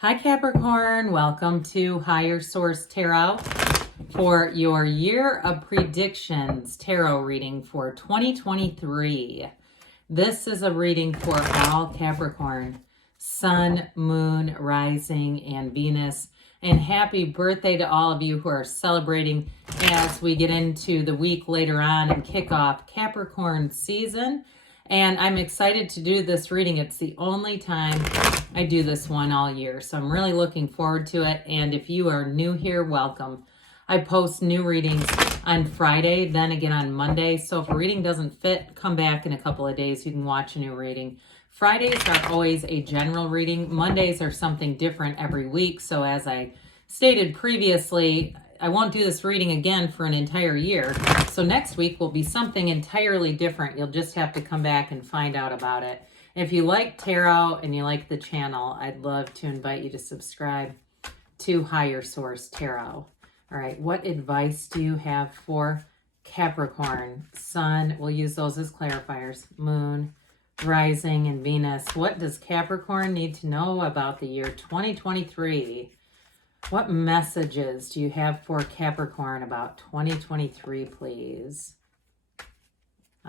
Hi Capricorn, welcome to Higher Source Tarot for your Year of Predictions Tarot reading for 2023. This is a reading for all Capricorn, Sun, Moon, Rising, and Venus. And happy birthday to all of you who are celebrating as we get into the week later on and kick off Capricorn season. And I'm excited to do this reading. It's the only time I do this one all year. So I'm really looking forward to it. And if you are new here, welcome. I post new readings on Friday, then again on Monday. So if a reading doesn't fit, come back in a couple of days. You can watch a new reading. Fridays are always a general reading. Mondays are something different every week. So as I stated previously, I won't do this reading again for an entire year. So next week will be something entirely different. You'll just have to come back and find out about it. If you like tarot and you like the channel, I'd love to invite you to subscribe to Higher Source Tarot. All right, what advice do you have for Capricorn? Sun, we'll use those as clarifiers. Moon, Rising, and Venus. What does Capricorn need to know about the year 2023? What messages do you have for Capricorn about 2023, please?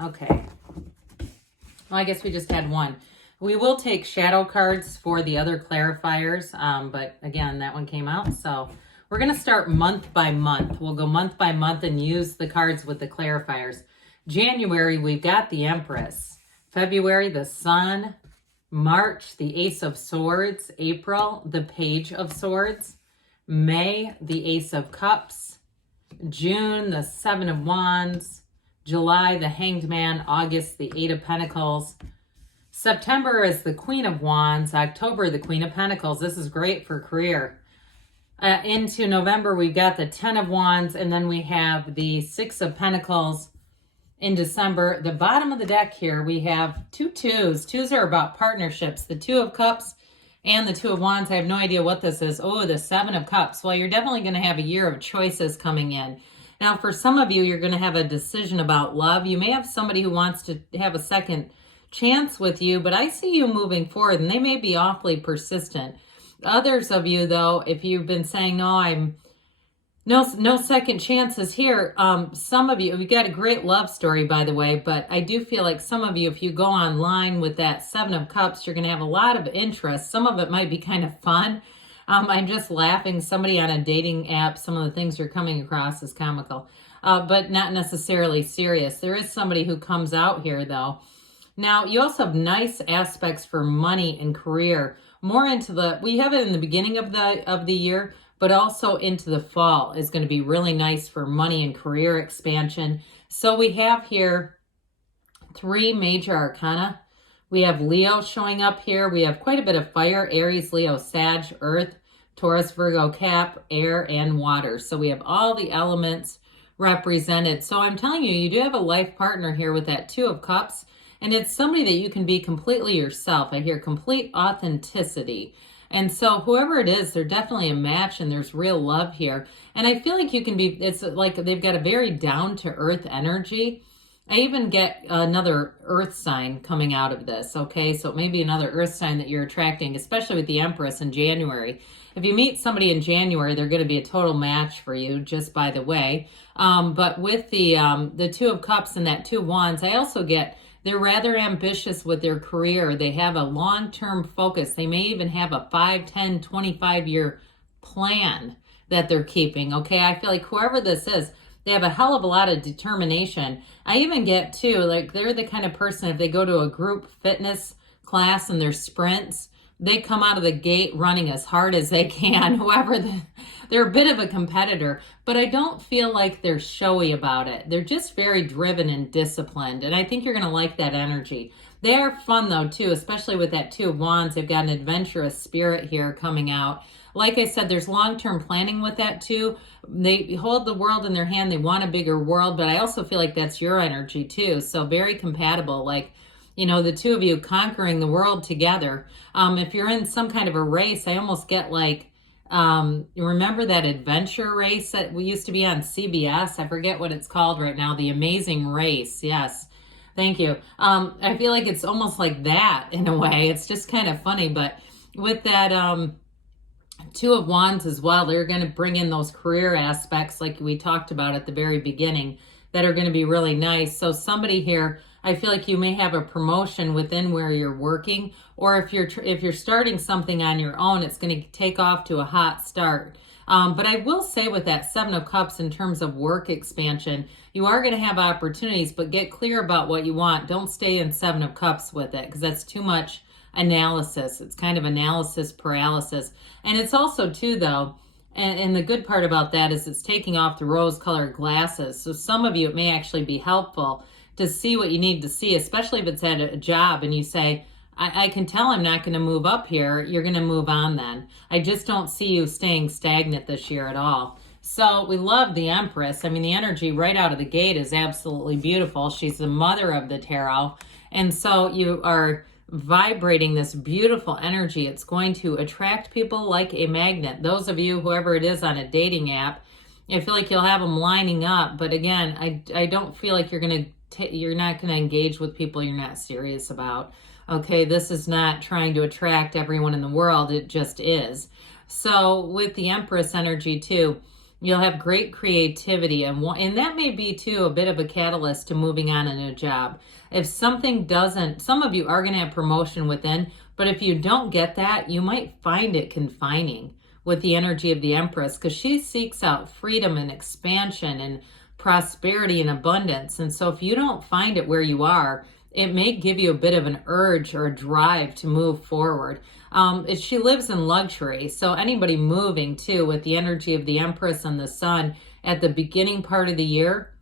Okay. Well, I guess we just had one. We will take shadow cards for the other clarifiers, but again, that one came out. So we're going to start month by month. We'll go month by month and use the cards with the clarifiers. January, we've got the Empress. February, the Sun. March, the Ace of Swords. April, the Page of Swords. May, the Ace of Cups. June, the Seven of Wands. July, the Hanged Man. August, the Eight of Pentacles. September is the Queen of Wands. October, the Queen of Pentacles. This is great for career. Into November, we've got the Ten of Wands, and then we have the Six of Pentacles in December. The bottom of the deck here, we have two twos. Twos are about partnerships. The Two of Cups and the Two of Wands. I have no idea what this is. Oh, the Seven of Cups. Well, you're definitely going to have a year of choices coming in. Now, for some of you, you're going to have a decision about love. You may have somebody who wants to have a second chance with you, but I see you moving forward, and they may be awfully persistent. Others of you, though, if you've been saying, no second chances here, some of you, we got a great love story, by the way, but I do feel like some of you, if you go online with that Seven of Cups, you're going to have a lot of interest. Some of it might be kind of fun. I'm just laughing. Somebody on a dating app, some of the things you're coming across is comical, but not necessarily serious. There is somebody who comes out here, though. Now, you also have nice aspects for money and career. More into we have it in the beginning of the year, but also into the fall is going to be really nice for money and career expansion. So we have here three major arcana. We have Leo showing up here. We have quite a bit of fire: Aries, Leo, Sag, Earth, Taurus, Virgo, Cap, air, and water. So we have all the elements represented. So I'm telling you, you do have a life partner here with that Two of Cups, and it's somebody that you can be completely yourself. I hear complete authenticity. And so whoever it is, they're definitely a match, and there's real love here. And I feel like you can be, it's like they've got a very down-to-earth energy. I even get another earth sign coming out of this, okay? So it may be another earth sign that you're attracting, especially with the Empress in January. If you meet somebody in January, they're going to be a total match for you, just by the way. But with the Two of Cups and that Two of Wands, I also get they're rather ambitious with their career. They have a long-term focus. They may even have a 5, 10, 25-year plan that they're keeping, okay? I feel like whoever this is, they have a hell of a lot of determination. I even get, too, like they're the kind of person, if they go to a group fitness class and their sprints, they come out of the gate running as hard as they can, they're a bit of a competitor, but I don't feel like they're showy about it. They're just very driven and disciplined, and I think you're going to like that energy. They are fun, though, too, especially with that Two of Wands. They've got an adventurous spirit here coming out. Like I said, there's long-term planning with that, too. They hold the world in their hand. They want a bigger world, but I also feel like that's your energy, too, so very compatible, like, you know, the two of you conquering the world together. If you're in some kind of a race, I almost get like, remember that adventure race that we used to be on CBS? I forget what it's called right now. The Amazing Race. Yes. Thank you. I feel like it's almost like that in a way. It's just kind of funny, but with that, Two of Wands as well. They're going to bring in those career aspects like we talked about at the very beginning that are going to be really nice. So somebody here, I feel like you may have a promotion within where you're working, or if you're starting something on your own, it's going to take off to a hot start. But I will say with that Seven of Cups in terms of work expansion, you are going to have opportunities, but get clear about what you want. Don't stay in Seven of Cups with it because that's too much analysis. It's kind of analysis paralysis. And it's also too though, and the good part about that is it's taking off the rose-colored glasses. So some of you, it may actually be helpful to see what you need to see, especially if it's at a job and you say, I can tell I'm not going to move up here. You're going to move on then. I just don't see you staying stagnant this year at all. So we love the Empress. I mean, the energy right out of the gate is absolutely beautiful. She's the mother of the tarot. And so you are vibrating this beautiful energy. It's going to attract people like a magnet. Those of you, whoever it is on a dating app, I feel like you'll have them lining up. But again, I don't feel like you're not going to engage with people you're not serious about. Okay, this is not trying to attract everyone in the world. It just is. So with the Empress energy too, you'll have great creativity, and that may be too a bit of a catalyst to moving on in a job. If something doesn't, some of you are going to have promotion within, but if you don't get that, you might find it confining with the energy of the Empress, because she seeks out freedom and expansion and prosperity and abundance. And so if you don't find it where you are, it may give you a bit of an urge or a drive to move forward. She lives in luxury. So anybody moving too with the energy of the Empress and the Sun at the beginning part of the year,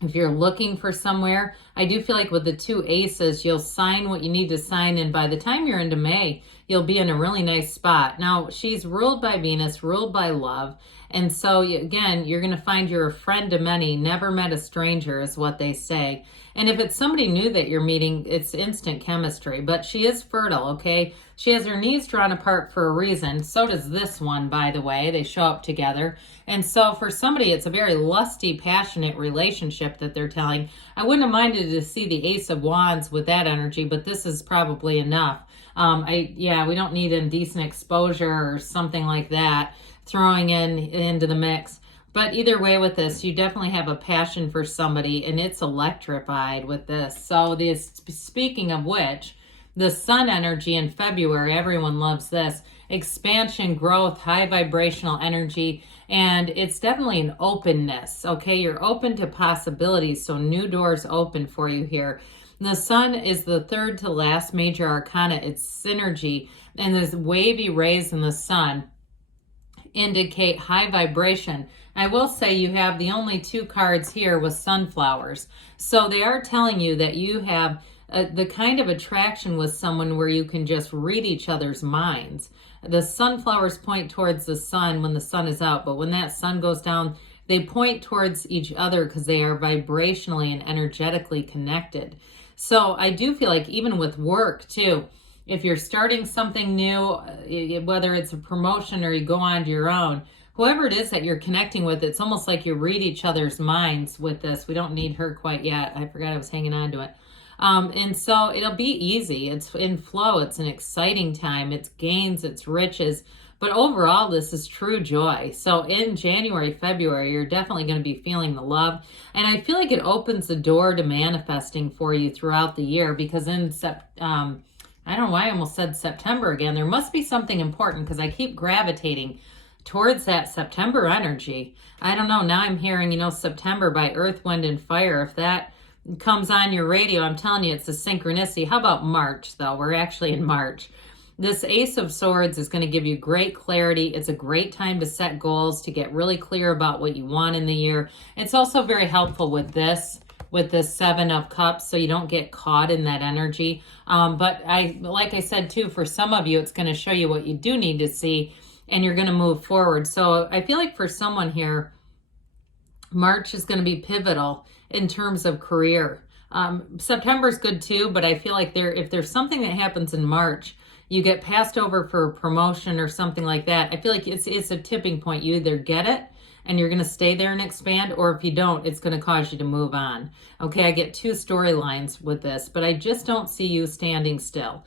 if you're looking for somewhere, I do feel like with the two aces, you'll sign what you need to sign. And by the time you're into May, you'll be in a really nice spot. Now, she's ruled by Venus, ruled by love. And so again, you're going to find you're a friend to many, never met a stranger is what they say. And if it's somebody new that you're meeting, it's instant chemistry. But she is fertile, okay? She has her knees drawn apart for a reason. So does this one, by the way. They show up together. And so for somebody, it's a very lusty, passionate relationship that they're telling. I wouldn't have minded to see the Ace of Wands with that energy, but this is probably enough. We don't need indecent exposure or something like that throwing into the mix. But either way with this, you definitely have a passion for somebody, and it's electrified with this. So speaking of which, the Sun energy in February, everyone loves this. Expansion, growth, high vibrational energy, and it's definitely an openness, okay? You're open to possibilities, so new doors open for you here. The Sun is the third to last major arcana. It's synergy, and there's wavy rays in the Sun indicate high vibration. I will say you have the only two cards here with sunflowers. So they are telling you that you have the kind of attraction with someone where you can just read each other's minds. The sunflowers point towards the sun when the sun is out, but when that sun goes down, they point towards each other because they are vibrationally and energetically connected. So I do feel like even with work too, if you're starting something new, whether it's a promotion or you go on to your own, whoever it is that you're connecting with, it's almost like you read each other's minds with this. We don't need her quite yet. I forgot I was hanging on to it. And so it'll be easy. It's in flow. It's an exciting time. It's gains, it's riches. But overall, this is true joy. So in January, February, you're definitely going to be feeling the love. And I feel like it opens the door to manifesting for you throughout the year, because in I don't know why I almost said September again. There must be something important because I keep gravitating towards that September energy. I don't know. Now I'm hearing, September by Earth, Wind, and Fire. If that comes on your radio, I'm telling you, it's a synchronicity. How about March, though? We're actually in March. This Ace of Swords is going to give you great clarity. It's a great time to set goals, to get really clear about what you want in the year. It's also very helpful with this Seven of Cups, so you don't get caught in that energy. But like I said too, for some of you, it's going to show you what you do need to see, and you're going to move forward. So I feel like for someone here, March is going to be pivotal in terms of career. September's good too, but I feel like if there's something that happens in March, you get passed over for a promotion or something like that, I feel like it's a tipping point. You either get it and you're going to stay there and expand, or if you don't, it's going to cause you to move on. Okay, I get two storylines with this, but I just don't see you standing still.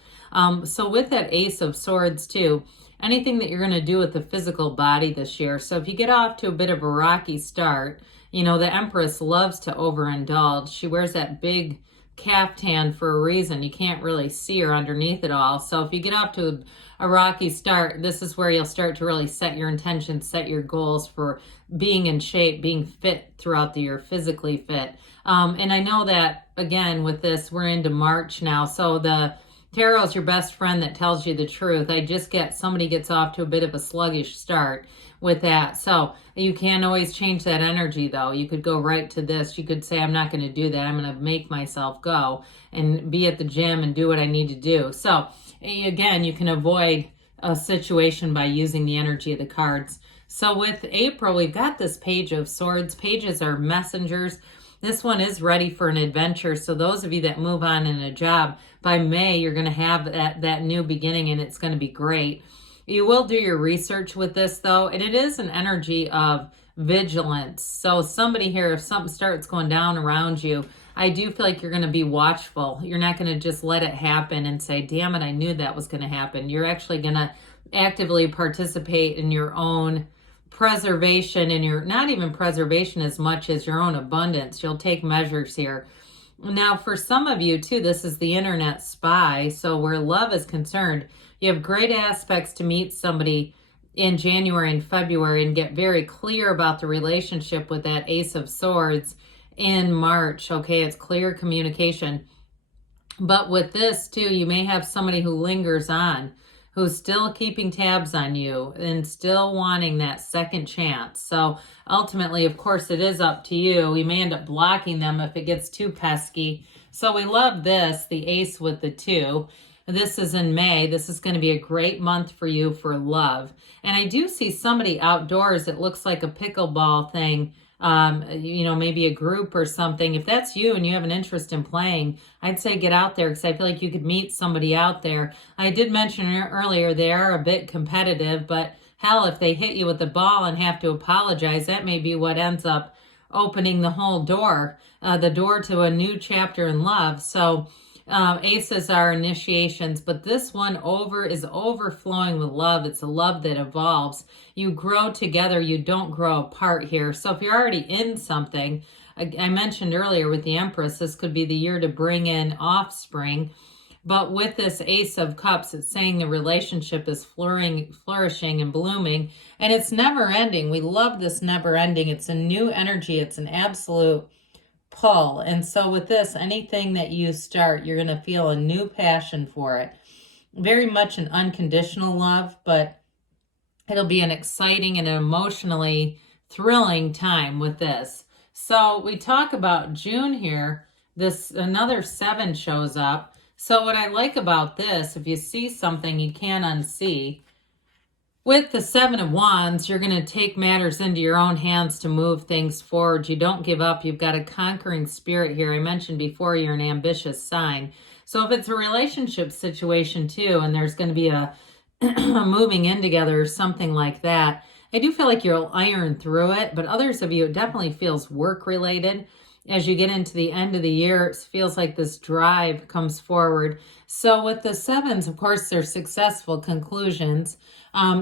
So with that Ace of Swords too, anything that you're going to do with the physical body this year. So if you get off to a bit of a rocky start, you know, the Empress loves to overindulge. She wears that big caftan for a reason. You can't really see her underneath it all. So if you get off to a rocky start, this is where you'll start to really set your intentions, set your goals for being in shape, being fit throughout the year, physically fit. And I know that, again, with this, we're into March now. So the tarot is your best friend that tells you the truth. I just get somebody gets off to a bit of a sluggish start with that. So you can't always change that energy, though. You could go right to this. You could say, I'm not going to do that. I'm going to make myself go and be at the gym and do what I need to do. So again, you can avoid a situation by using the energy of the cards. So with April, we've got this Page of Swords. Pages are messengers. This one is ready for an adventure. So those of you that move on in a job, by May, you're going to have that new beginning, and it's going to be great. You will do your research with this, though, and it is an energy of vigilance. So somebody here, if something starts going down around you, I do feel like you're going to be watchful. You're not going to just let it happen and say, damn it, I knew that was going to happen. You're actually going to actively participate in your own preservation, and your not even preservation as much as your own abundance. You'll take measures here. Now, for some of you, too, this is the internet spy. So where love is concerned, you have great aspects to meet somebody in January and February and get very clear about the relationship with that Ace of Swords in March. Okay, it's clear communication. But with this, too, you may have somebody who lingers on, who's still keeping tabs on you and still wanting that second chance. So ultimately, of course, it is up to you. We may end up blocking them if it gets too pesky. So we love this, the Ace with the 2. This is in May. This is going to be a great month for you for love. And I do see somebody outdoors. It looks like a pickleball thing. You know, maybe a group or something. If that's you and you have an interest in playing, I'd say get out there, because I feel like you could meet somebody out there. I did mention earlier they are a bit competitive, but hell, if they hit you with the ball and have to apologize, that may be what ends up opening the whole door, the door to a new chapter in love. So aces are initiations, but this one is overflowing with love. It's a love that evolves. You grow together. You don't grow apart here. So if you're already in something, I mentioned earlier with the Empress, this could be the year to bring in offspring. But with this Ace of Cups, it's saying the relationship is flourishing and blooming, and it's never ending. We love this never ending. It's a new energy. It's an absolute pull. And so with this, anything that you start, you're going to feel a new passion for it. Very much an unconditional love, but it'll be an exciting and emotionally thrilling time with this. So we talk about June here. Another 7 shows up. So what I like about this, if you see something you can't unsee, with the 7 of Wands, you're going to take matters into your own hands to move things forward. You don't give up. You've got a conquering spirit here. I mentioned before you're an ambitious sign. So if it's a relationship situation too, and there's going to be a moving in together or something like that, I do feel like you'll iron through it. But others of you, it definitely feels work related. As you get into the end of the year, it feels like this drive comes forward. So with the 7s, of course, they're successful conclusions.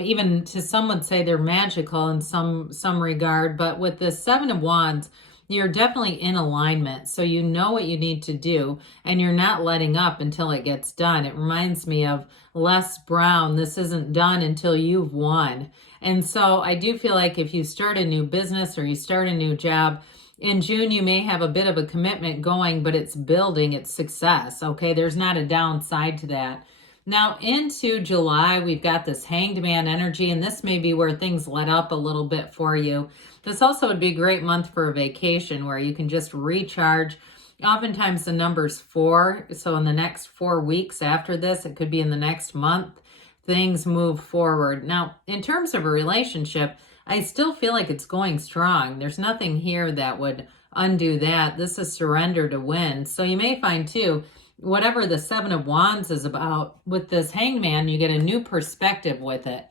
Even to some would say they're magical in some regard. But with the 7 of Wands, you're definitely in alignment. So you know what you need to do, and you're not letting up until it gets done. It reminds me of Les Brown. This isn't done until you've won. And so I do feel like if you start a new business or you start a new job, in June, you may have a bit of a commitment going, but it's building, it's success, okay? There's not a downside to that. Now, into July, we've got this Hanged Man energy, and this may be where things let up a little bit for you. This also would be a great month for a vacation where you can just recharge. Oftentimes, the number's 4, so in the next 4 weeks after this, it could be in the next month, things move forward. Now, in terms of a relationship, I still feel like it's going strong. There's nothing here that would undo that. This is surrender to win. So you may find too, whatever the 7 of Wands is about, with this Hanged Man, you get a new perspective with it.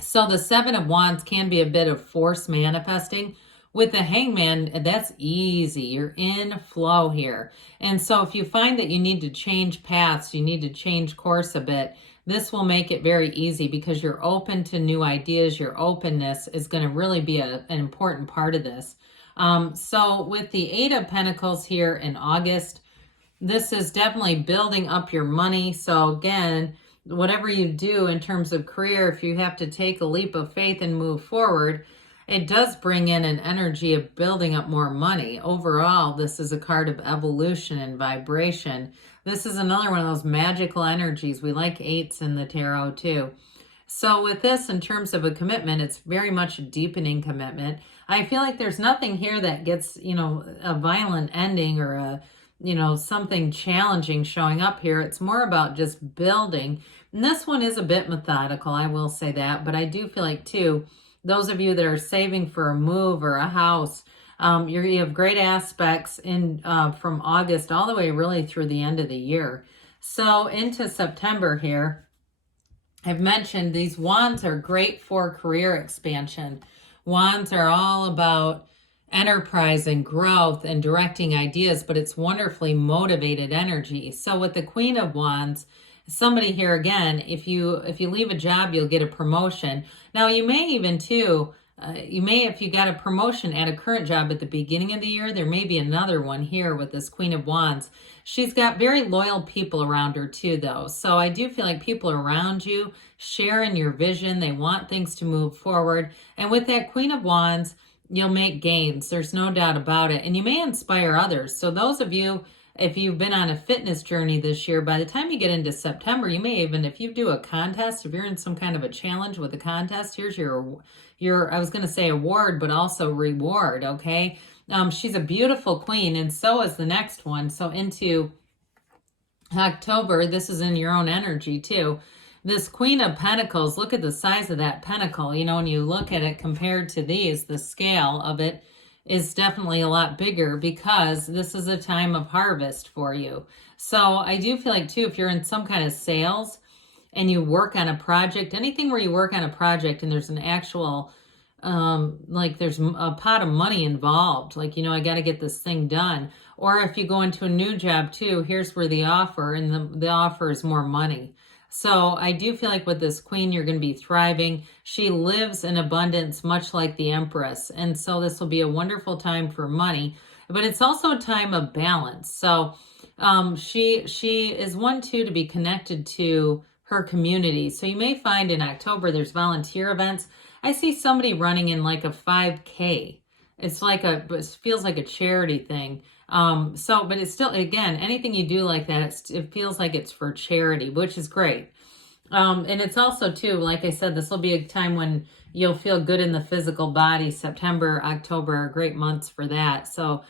So the Seven of Wands can be a bit of force manifesting. With the Hangman, that's easy. You're in flow here. And so if you find that you need to change paths, you need to change course a bit, this will make it very easy because you're open to new ideas. Your openness is going to really be an important part of this. So with the Eight of Pentacles here in August, this is definitely building up your money. So again, whatever you do in terms of career, if you have to take a leap of faith and move forward, it does bring in an energy of building up more money. Overall, this is a card of evolution and vibration. This is another one of those magical energies. We like eights in the tarot too. So with this, in terms of a commitment, it's very much a deepening commitment. I feel like there's nothing here that gets, a violent ending or something challenging showing up here. It's more about just building. And this one is a bit methodical, I will say that. But I do feel like, too, those of you that are saving for a move or a house, you have great aspects in from August all the way really through the end of the year. So into September here, I've mentioned these wands are great for career expansion. Wands are all about enterprise and growth and directing ideas, but it's wonderfully motivated energy. So with the Queen of Wands, somebody here again, if you leave a job, you'll get a promotion. Now you may even too, if you got a promotion at a current job at the beginning of the year, there may be another one here with this Queen of Wands. She's got very loyal people around her too, though. So I do feel like people around you share in your vision. They want things to move forward. And with that Queen of Wands, you'll make gains. There's no doubt about it. And you may inspire others. So those of you, if you've been on a fitness journey this year, by the time you get into September, you may even, if you do a contest, if you're in some kind of a challenge with a contest, here's your I was going to say award, but also reward, okay? She's a beautiful queen, and so is the next one. So into October, this is in your own energy too. This Queen of Pentacles, look at the size of that pentacle. When you look at it compared to these, the scale of it is definitely a lot bigger because this is a time of harvest for you. So I do feel like too, if you're in some kind of sales and you work on a project, anything where you work on a project and there's an actual, like there's a pot of money involved, like, I got to get this thing done. Or if you go into a new job too, here's where the offer, and the offer is more money. So I do feel like with this queen, you're going to be thriving. She lives in abundance, much like the Empress. And so this will be a wonderful time for money, but it's also a time of balance. So she is one, too, to be connected to her community. So you may find in October, there's volunteer events. I see somebody running in like a 5K. It's like it feels like a charity thing. But it's still, again, anything you do like that, it feels like it's for charity, which is great. And it's also too, like I said, this will be a time when you'll feel good in the physical body. September, October are great months for that. So,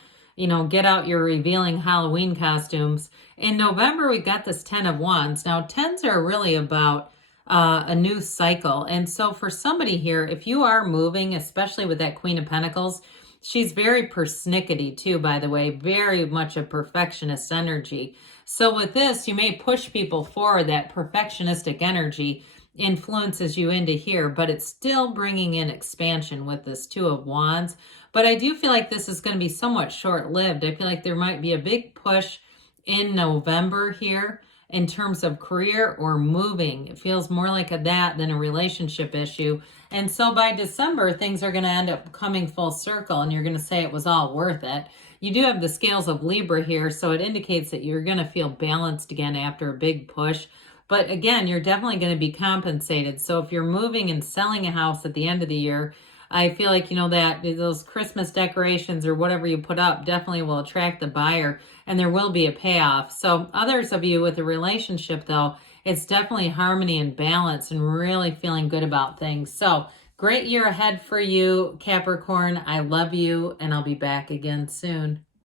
get out your revealing Halloween costumes. In November, we got this 10 of Wands. Now, 10s are really about a new cycle. And so for somebody here, if you are moving, especially with that Queen of Pentacles, she's very persnickety too, by the way, very much a perfectionist energy. So with this, you may push people forward. That perfectionistic energy influences you into here, but it's still bringing in expansion with this Two of Wands. But I do feel like this is going to be somewhat short-lived. I feel like there might be a big push in November here in terms of career or moving. It feels more like that than a relationship issue. And so by December, things are going to end up coming full circle, and you're going to say it was all worth it. You do have the scales of Libra here, so it indicates that you're going to feel balanced again after a big push. But again, you're definitely going to be compensated. So if you're moving and selling a house at the end of the year, I feel like, that those Christmas decorations or whatever you put up definitely will attract the buyer, and there will be a payoff. So others of you with a relationship, though, it's definitely harmony and balance and really feeling good about things. So great year ahead for you, Capricorn. I love you, and I'll be back again soon.